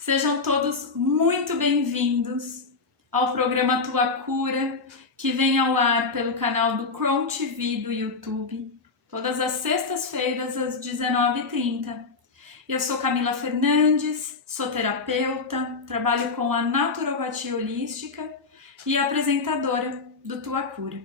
Sejam todos muito bem-vindos ao programa Tua Cura, que vem ao ar pelo canal do Crown TV do YouTube, todas as sextas-feiras às 19h30. Eu sou Camila Fernandes, sou terapeuta, trabalho com a naturopatia holística e apresentadora do Tua Cura.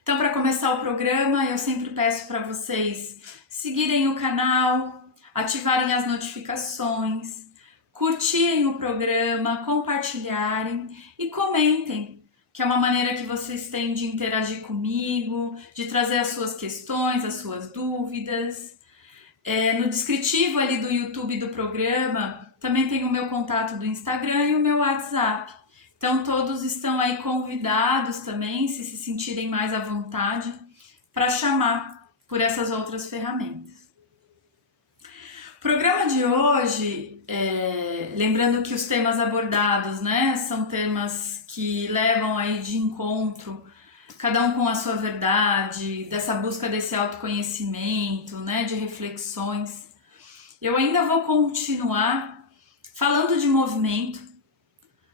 Então, para começar o programa, eu sempre peço para vocês seguirem o canal, ativarem as notificações, curtirem o programa, compartilharem e comentem, que é uma maneira que vocês têm de interagir comigo, de trazer as suas questões, as suas dúvidas. No descritivo ali do YouTube do programa, também tem o meu contato do Instagram e o meu WhatsApp. Então todos estão aí convidados também, se sentirem mais à vontade, para chamar por essas outras ferramentas. O programa de hoje, lembrando que os temas abordados, são temas que levam aí de encontro, cada um com a sua verdade, dessa busca desse autoconhecimento, de reflexões. Eu ainda vou continuar falando de movimento,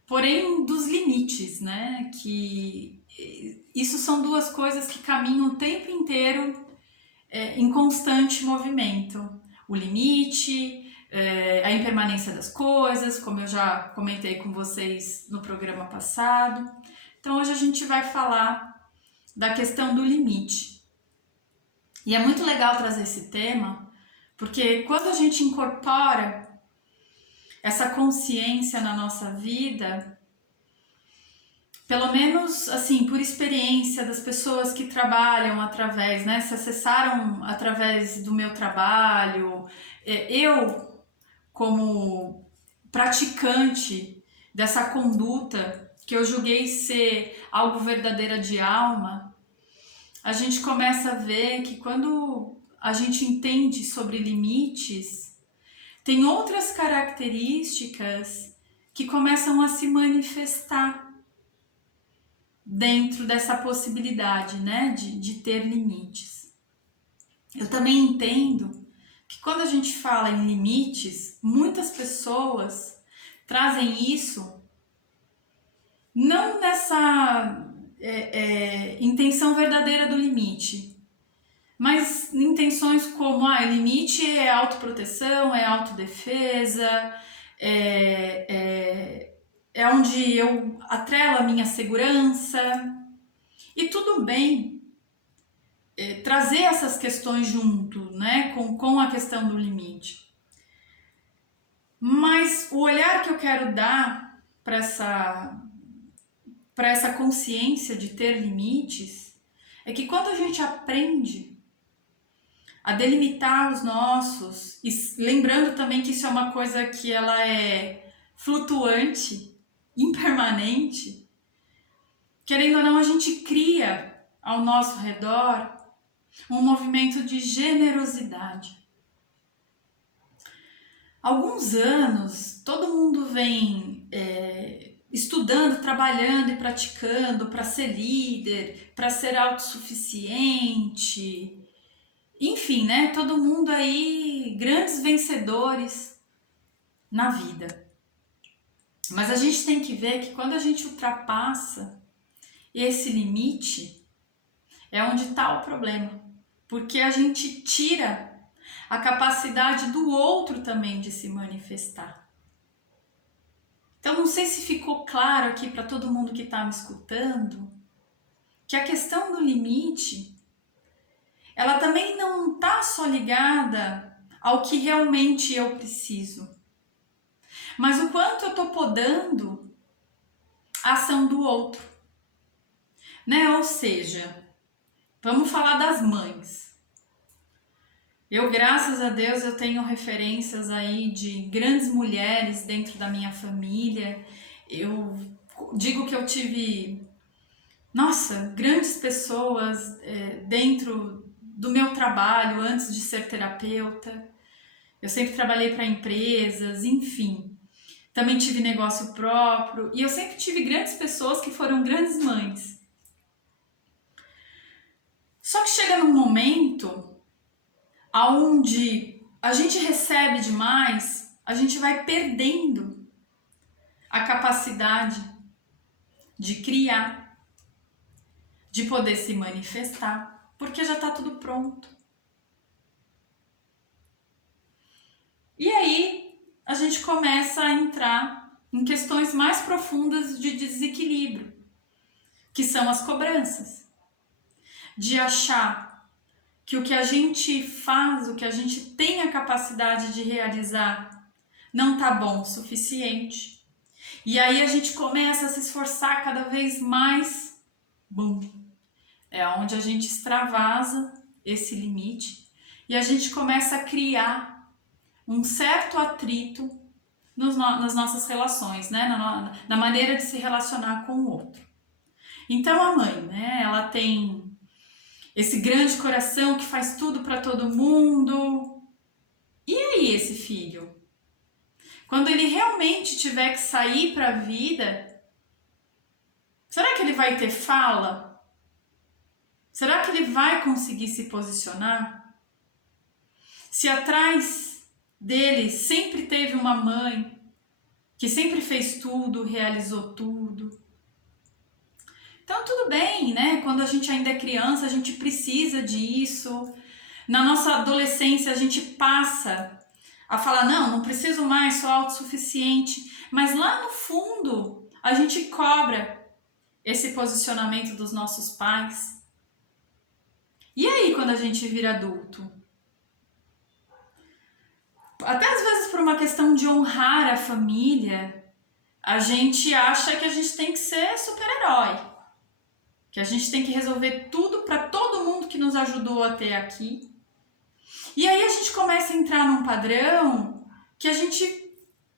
porém dos limites, que isso são duas coisas que caminham o tempo inteiro em constante movimento. O limite, a impermanência das coisas, como eu já comentei com vocês no programa passado. Então hoje a gente vai falar da questão do limite. E é muito legal trazer esse tema, porque quando a gente incorpora essa consciência na nossa vida, pelo menos assim, por experiência das pessoas que trabalham através, se acessaram através do meu trabalho, eu como praticante dessa conduta que eu julguei ser algo verdadeira de alma, a gente começa a ver que quando a gente entende sobre limites, tem outras características que começam a se manifestar dentro dessa possibilidade, de ter limites. Eu também entendo que quando a gente fala em limites, muitas pessoas trazem isso não nessa intenção verdadeira do limite, mas intenções como limite é autoproteção, é autodefesa, é onde eu atrelo a minha segurança. E tudo bem trazer essas questões junto, com a questão do limite. Mas o olhar que eu quero dar para essa consciência de ter limites é que quando a gente aprende a delimitar os nossos, e lembrando também que isso é uma coisa que ela é flutuante, impermanente, querendo ou não, a gente cria ao nosso redor um movimento de generosidade. Há alguns anos, todo mundo vem estudando, trabalhando e praticando para ser líder, para ser autossuficiente, enfim, todo mundo aí, grandes vencedores na vida. Mas a gente tem que ver que quando a gente ultrapassa esse limite, é onde está o problema. Porque a gente tira a capacidade do outro também de se manifestar. Então, não sei se ficou claro aqui para todo mundo que está me escutando, que a questão do limite, ela também não está só ligada ao que realmente eu preciso, mas o quanto eu estou podando a ação do outro. Ou seja, vamos falar das mães. Eu, graças a Deus, eu tenho referências aí de grandes mulheres dentro da minha família. Eu digo que eu tive, grandes pessoas dentro do meu trabalho antes de ser terapeuta. Eu sempre trabalhei para empresas, enfim. Também tive negócio próprio e eu sempre tive grandes pessoas que foram grandes mães. Só que chega num momento onde a gente recebe demais, a gente vai perdendo a capacidade de criar, de poder se manifestar, porque já está tudo pronto. E aí a gente começa a entrar em questões mais profundas de desequilíbrio, que são as cobranças. De achar que o que a gente faz, o que a gente tem a capacidade de realizar, não tá bom o suficiente. E aí a gente começa a se esforçar cada vez mais. Bum! É onde a gente extravasa esse limite e a gente começa a criar um certo atrito nas nossas relações, né? Na maneira de se relacionar com o outro. Então a mãe, né? Ela tem esse grande coração que faz tudo para todo mundo. E aí esse filho? Quando ele realmente tiver que sair para a vida, será que ele vai ter fala? Será que ele vai conseguir se posicionar? Se atrás dele sempre teve uma mãe que sempre fez tudo, realizou tudo. Então tudo bem, né? Quando a gente ainda é criança, a gente precisa disso. Na nossa adolescência, a gente passa a falar, não preciso mais, sou autossuficiente. Mas lá no fundo, a gente cobra esse posicionamento dos nossos pais. E aí, quando a gente vira adulto? Até às vezes por uma questão de honrar a família, a gente acha que a gente tem que ser super-herói. Que a gente tem que resolver tudo para todo mundo que nos ajudou até aqui. E aí a gente começa a entrar num padrão que a gente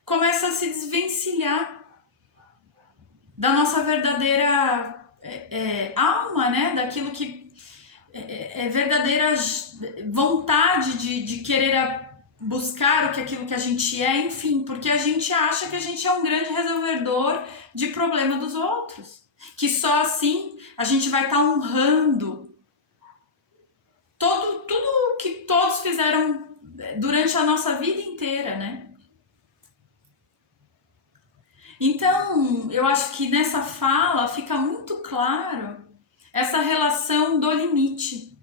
começa a se desvencilhar da nossa verdadeira alma, né? Daquilo que é verdadeira vontade de querer buscar aquilo que a gente é, enfim, porque a gente acha que a gente é um grande resolvedor de problema dos outros. Que só assim a gente vai estar honrando tudo que todos fizeram durante a nossa vida inteira, né? Então, eu acho que nessa fala fica muito claro essa relação do limite.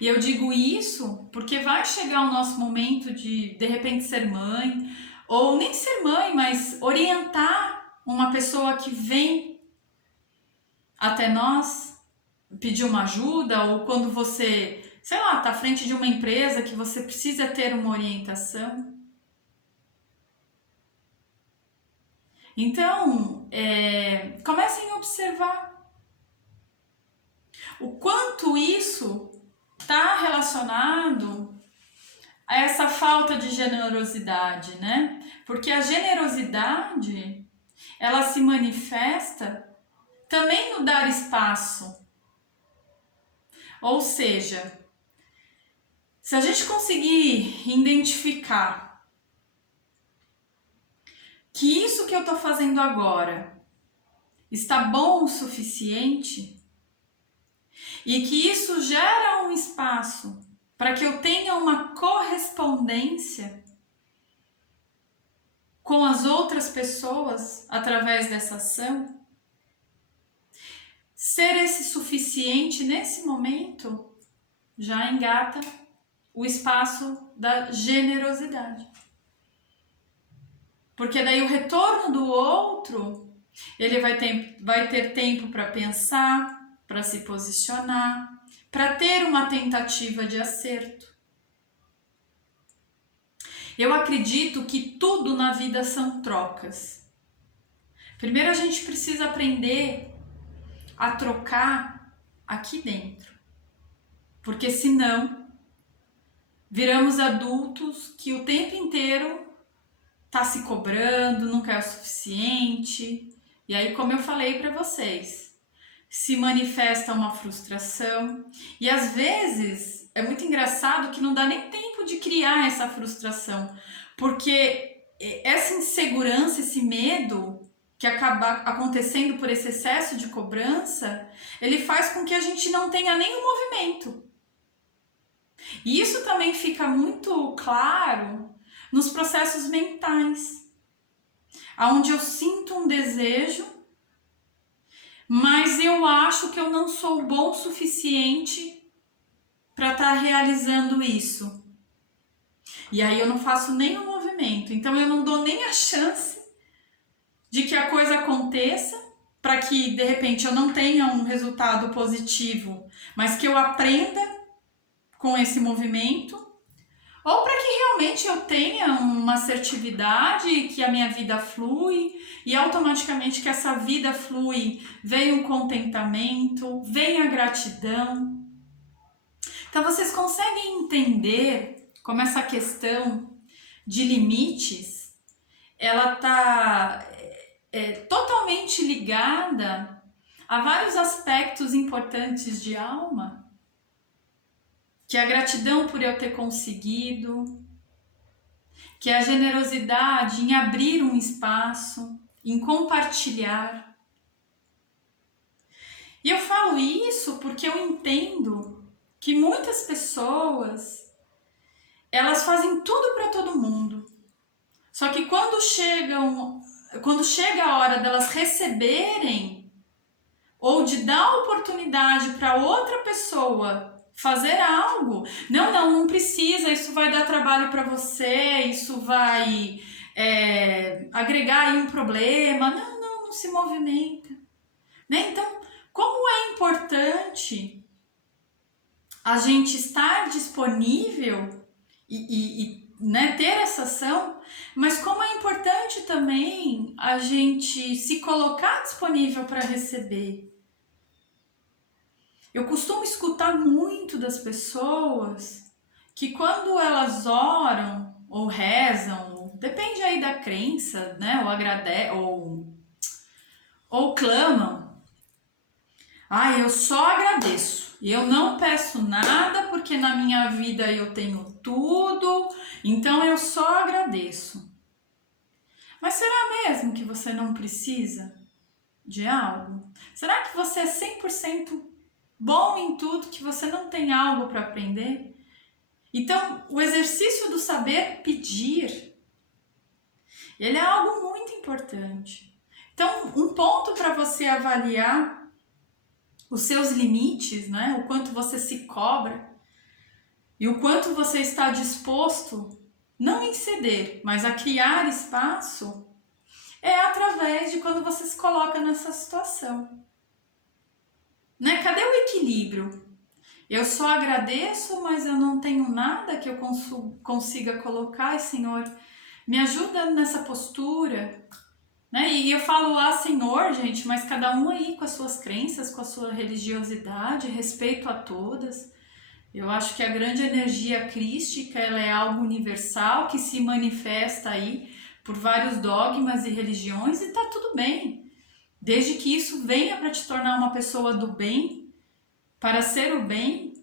E eu digo isso porque vai chegar o nosso momento de repente ser mãe, ou nem ser mãe, mas orientar uma pessoa que vem até nós, pedir uma ajuda, ou quando você, sei lá, está à frente de uma empresa que você precisa ter uma orientação. Então, comecem a observar o quanto isso está relacionado a essa falta de generosidade, né? Porque a generosidade, ela se manifesta também no dar espaço. Ou seja, se a gente conseguir identificar que isso que eu estou fazendo agora está bom o suficiente e que isso gera um espaço para que eu tenha uma correspondência com as outras pessoas através dessa ação, ser esse suficiente nesse momento já engata o espaço da generosidade. Porque daí o retorno do outro, ele vai ter tempo para pensar, para se posicionar, para ter uma tentativa de acerto. Eu acredito que tudo na vida são trocas. Primeiro a gente precisa aprender a trocar aqui dentro. Porque senão viramos adultos que o tempo inteiro tá se cobrando, nunca é o suficiente. E aí, como eu falei para vocês, se manifesta uma frustração. E às vezes é muito engraçado que não dá nem tempo de criar essa frustração, porque essa insegurança, esse medo que acaba acontecendo por esse excesso de cobrança, ele faz com que a gente não tenha nenhum movimento. E isso também fica muito claro nos processos mentais, onde eu sinto um desejo, mas eu acho que eu não sou bom o suficiente para estar realizando isso. E aí eu não faço nenhum movimento, então eu não dou nem a chance de que a coisa aconteça, para que de repente eu não tenha um resultado positivo, mas que eu aprenda com esse movimento, ou para que realmente eu tenha uma assertividade, que a minha vida flui, e automaticamente que essa vida flui, vem um contentamento, vem a gratidão. Então vocês conseguem entender como essa questão de limites, ela está totalmente ligada a vários aspectos importantes de alma, que é a gratidão por eu ter conseguido, que é a generosidade em abrir um espaço, em compartilhar. E eu falo isso porque eu entendo que muitas pessoas, elas fazem tudo para todo mundo. Só que quando chega a hora delas receberem ou de dar oportunidade para outra pessoa fazer algo, não precisa, isso vai dar trabalho para você, isso vai agregar aí um problema, não se movimenta, né? Então, como é importante a gente estar disponível e né, ter essa ação, mas como é importante também a gente se colocar disponível para receber. Eu costumo escutar muito das pessoas que quando elas oram ou rezam, depende aí da crença, né, ou clamam, eu só agradeço, eu não peço nada porque na minha vida eu tenho tudo, então eu só agradeço. Mas será mesmo que você não precisa de algo? Será que você é 100% bom em tudo, que você não tem algo para aprender? Então, o exercício do saber pedir, ele é algo muito importante. Então, um ponto para você avaliar os seus limites, né? O quanto você se cobra e o quanto você está disposto, não em ceder, mas a criar espaço, é através de quando você se coloca nessa situação. Né? Cadê o equilíbrio? Eu só agradeço, mas eu não tenho nada que eu consiga colocar, e Senhor, me ajuda nessa postura. Né? E eu falo Senhor, gente, mas cada um aí com as suas crenças, com a sua religiosidade, respeito a todas. Eu acho que a grande energia crística, ela é algo universal que se manifesta aí por vários dogmas e religiões, e tá tudo bem. Desde que isso venha para te tornar uma pessoa do bem, para ser o bem,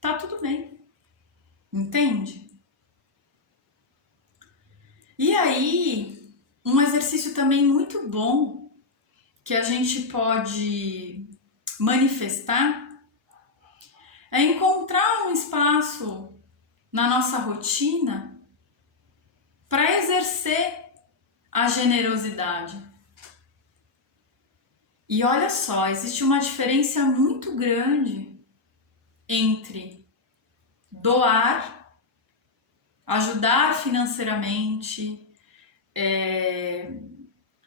tá tudo bem. Entende? E aí, um exercício também muito bom que a gente pode manifestar é encontrar um espaço na nossa rotina para exercer a generosidade. E olha só, existe uma diferença muito grande entre doar, ajudar financeiramente,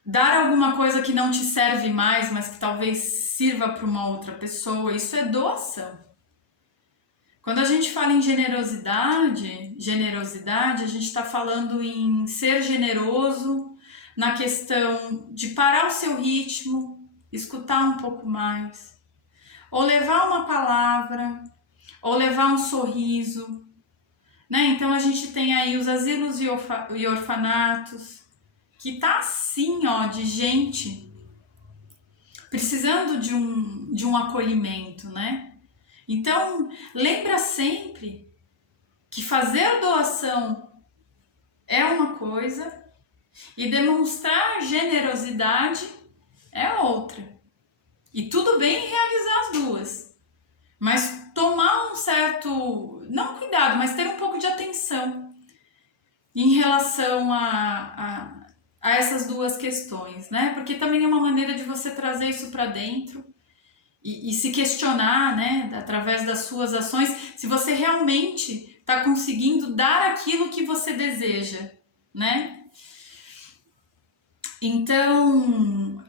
dar alguma coisa que não te serve mais, mas que talvez sirva para uma outra pessoa. Isso é doação. Quando a gente fala em generosidade, a gente está falando em ser generoso na questão de parar o seu ritmo, escutar um pouco mais, ou levar uma palavra, ou levar um sorriso, né? Então a gente tem aí os asilos e orfanatos, que tá assim, ó, de gente precisando de um acolhimento, né? Então, lembra sempre que fazer doação é uma coisa e demonstrar generosidade é outra. E tudo bem realizar as duas, mas tomar um certo, não cuidado, mas ter um pouco de atenção em relação a essas duas questões, né? Porque também é uma maneira de você trazer isso para dentro e se questionar, né? Através das suas ações, se você realmente está conseguindo dar aquilo que você deseja, né? Então,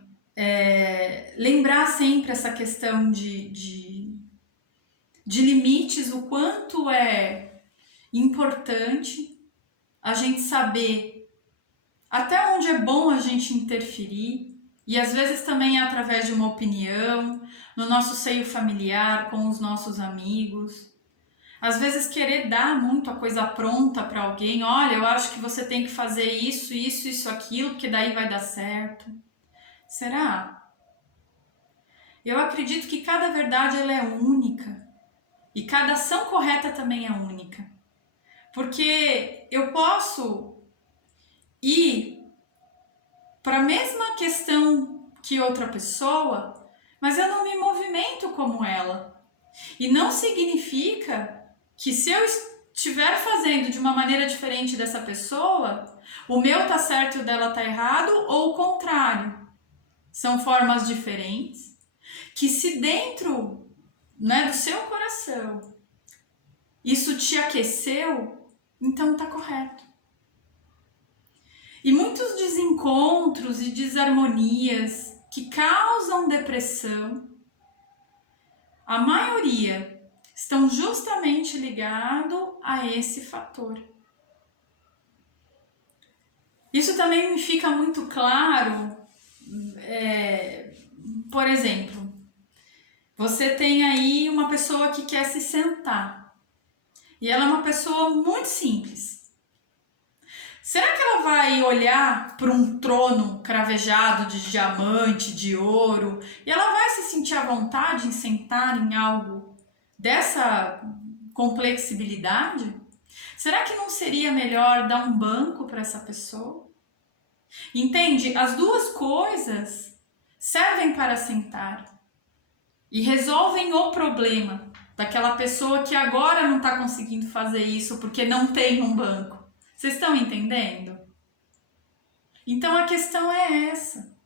lembrar sempre essa questão de limites, o quanto é importante a gente saber até onde é bom a gente interferir, e às vezes também é através de uma opinião, no nosso seio familiar, com os nossos amigos. Às vezes querer dar muito a coisa pronta para alguém, olha, eu acho que você tem que fazer isso, isso, isso, aquilo, porque daí vai dar certo. Será? Eu acredito que cada verdade ela é única, e cada ação correta também é única. Porque eu posso ir para a mesma questão que outra pessoa, mas eu não me movimento como ela. E não significa que se eu estiver fazendo de uma maneira diferente dessa pessoa, o meu tá certo e o dela tá errado, ou o contrário. São formas diferentes que, se dentro, né, do seu coração isso te aqueceu, então tá correto. E muitos desencontros e desarmonias que causam depressão, a maioria estão justamente ligados a esse fator. Isso também me fica muito claro, por exemplo, você tem aí uma pessoa que quer se sentar e ela é uma pessoa muito simples. Será que ela vai olhar para um trono cravejado de diamante, de ouro, e ela vai se sentir à vontade em sentar em algo dessa complexibilidade? Será que não seria melhor dar um banco para essa pessoa? Entende? As duas coisas servem para sentar e resolvem o problema daquela pessoa que agora não está conseguindo fazer isso porque não tem um banco. Vocês estão entendendo? Então a questão é essa.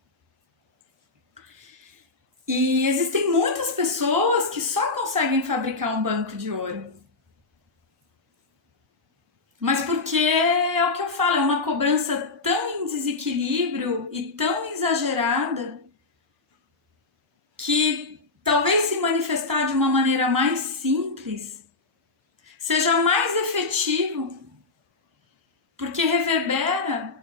E existem muitas pessoas que só conseguem fabricar um banco de ouro. Mas porque é o que eu falo, é uma cobrança tão em desequilíbrio e tão exagerada que talvez se manifestar de uma maneira mais simples seja mais efetivo, porque reverbera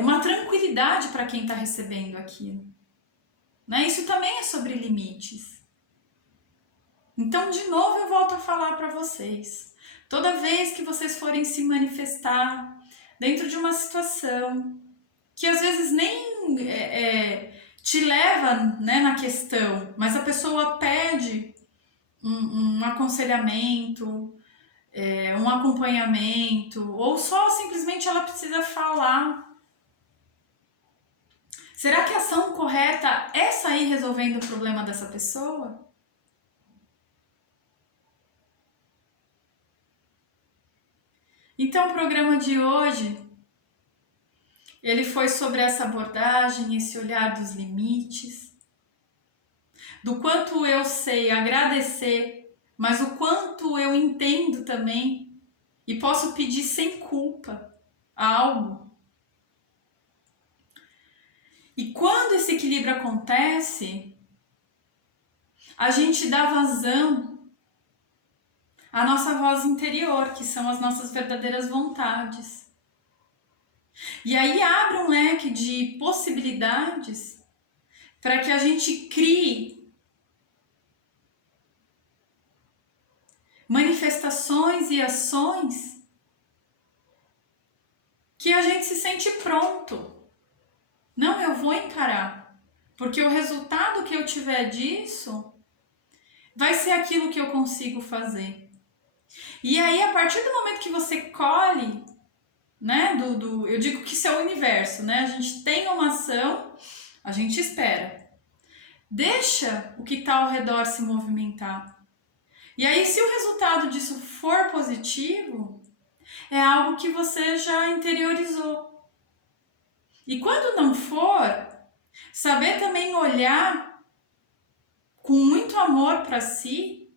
uma tranquilidade para quem está recebendo aquilo. Né? Isso também é sobre limites. Então, de novo, eu volto a falar para vocês. Toda vez que vocês forem se manifestar dentro de uma situação que às vezes nem te leva, né, na questão, mas a pessoa pede um aconselhamento, um acompanhamento, ou só simplesmente ela precisa falar. Será que a ação correta é sair resolvendo o problema dessa pessoa? Então o programa de hoje, ele foi sobre essa abordagem, esse olhar dos limites, do quanto eu sei agradecer, mas o quanto eu entendo também e posso pedir sem culpa algo. E quando esse equilíbrio acontece, a gente dá vazão à nossa voz interior, que são as nossas verdadeiras vontades. E aí abre um leque de possibilidades para que a gente crie manifestações e ações que a gente se sente pronto. Não, eu vou encarar, porque o resultado que eu tiver disso vai ser aquilo que eu consigo fazer. E aí, a partir do momento que você colhe, né, eu digo que isso é o universo, né? A gente tem uma ação, a gente espera. Deixa o que está ao redor se movimentar. E aí, se o resultado disso for positivo, é algo que você já interiorizou. E quando não for, saber também olhar com muito amor para si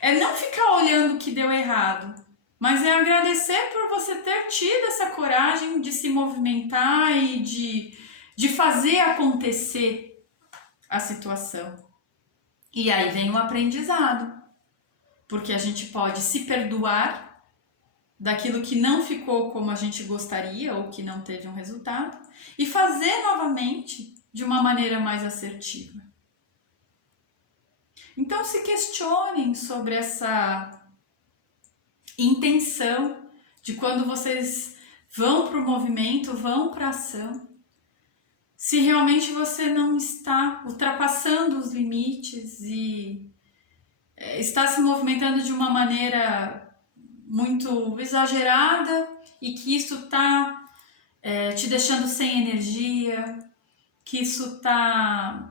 é não ficar olhando o que deu errado, mas é agradecer por você ter tido essa coragem de se movimentar e de fazer acontecer a situação. E aí vem o aprendizado, porque a gente pode se perdoar daquilo que não ficou como a gente gostaria ou que não teve um resultado e fazer novamente de uma maneira mais assertiva. Então se questionem sobre essa intenção de quando vocês vão para o movimento, vão para a ação, se realmente você não está ultrapassando os limites e está se movimentando de uma maneira muito exagerada e que isso está te deixando sem energia, que isso está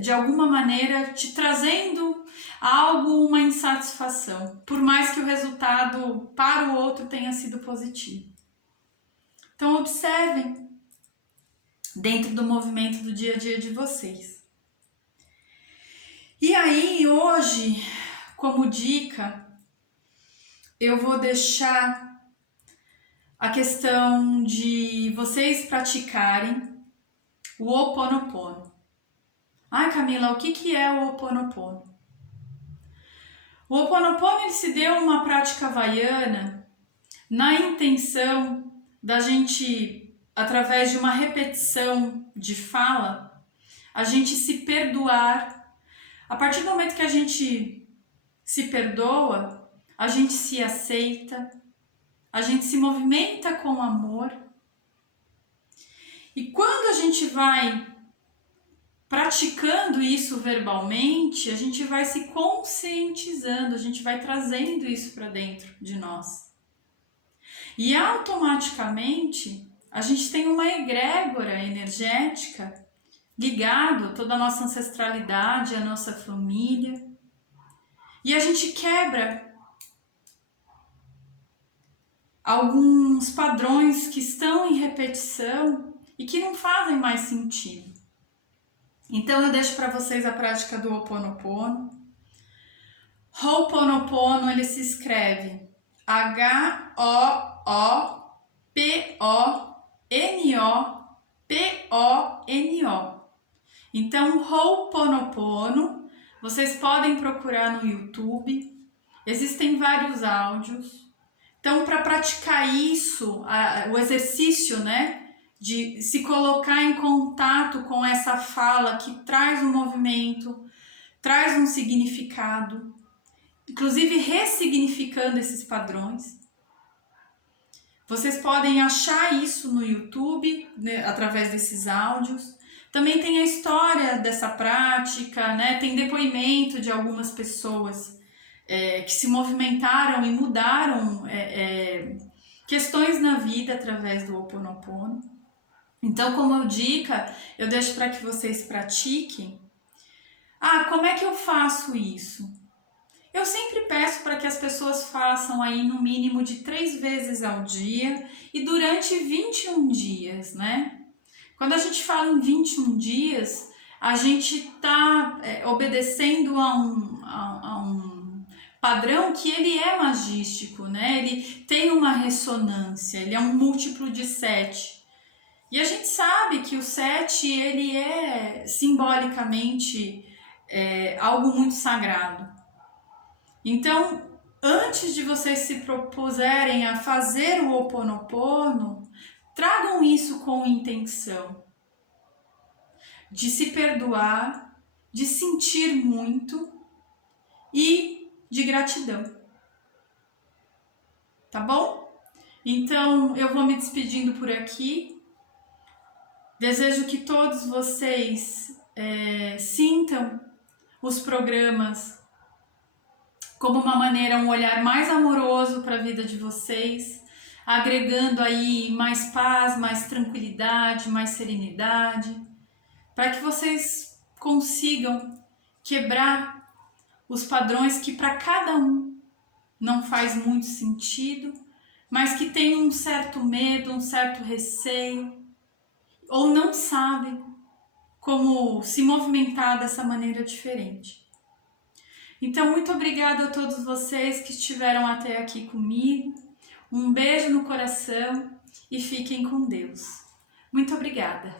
de alguma maneira te trazendo algo, uma insatisfação, por mais que o resultado para o outro tenha sido positivo. Então observem dentro do movimento do dia a dia de vocês. E aí hoje, como dica, eu vou deixar a questão de vocês praticarem o Ho'oponopono. Ai, Camila, o que é o Ho'oponopono? O Ho'oponopono ele se deu uma prática havaiana na intenção da gente, através de uma repetição de fala, a gente se perdoar. A partir do momento que a gente se perdoa, a gente se aceita, a gente se movimenta com amor. E quando a gente vai praticando isso verbalmente, a gente vai se conscientizando, a gente vai trazendo isso para dentro de nós. E automaticamente a gente tem uma egrégora energética ligado a toda a nossa ancestralidade, a nossa família. E a gente quebra alguns padrões que estão em repetição e que não fazem mais sentido. Então eu deixo para vocês a prática do Ho'oponopono. Ho'oponopono ele se escreve H-O-O-P-O-N-O-P-O-N-O. Então Ho'oponopono vocês podem procurar no YouTube. Existem vários áudios. Então para praticar isso, o exercício, né? De se colocar em contato com essa fala que traz um movimento, traz um significado, inclusive ressignificando esses padrões. Vocês podem achar isso no YouTube, né, através desses áudios. Também tem a história dessa prática, né? Tem depoimento de algumas pessoas que se movimentaram e mudaram questões na vida através do Ho'oponopono. Então, como dica, eu deixo para que vocês pratiquem. Como é que eu faço isso? Eu sempre peço para que as pessoas façam aí no mínimo de 3 vezes ao dia e durante 21 dias, né? Quando a gente fala em 21 dias, a gente está obedecendo a um padrão que ele é magístico, né? Ele tem uma ressonância, ele é um múltiplo de 7. E a gente sabe que o 7 ele é simbolicamente algo muito sagrado. Então, antes de vocês se propuserem a fazer o Ho'oponopono, tragam isso com intenção de se perdoar, de sentir muito e de gratidão. Tá bom? Então, eu vou me despedindo por aqui. Desejo que todos vocês sintam os programas como uma maneira, um olhar mais amoroso para a vida de vocês, agregando aí mais paz, mais tranquilidade, mais serenidade, para que vocês consigam quebrar os padrões que para cada um não faz muito sentido, mas que tem um certo medo, um certo receio, ou não sabe como se movimentar dessa maneira diferente. Então, muito obrigada a todos vocês que estiveram até aqui comigo. Um beijo no coração e fiquem com Deus. Muito obrigada.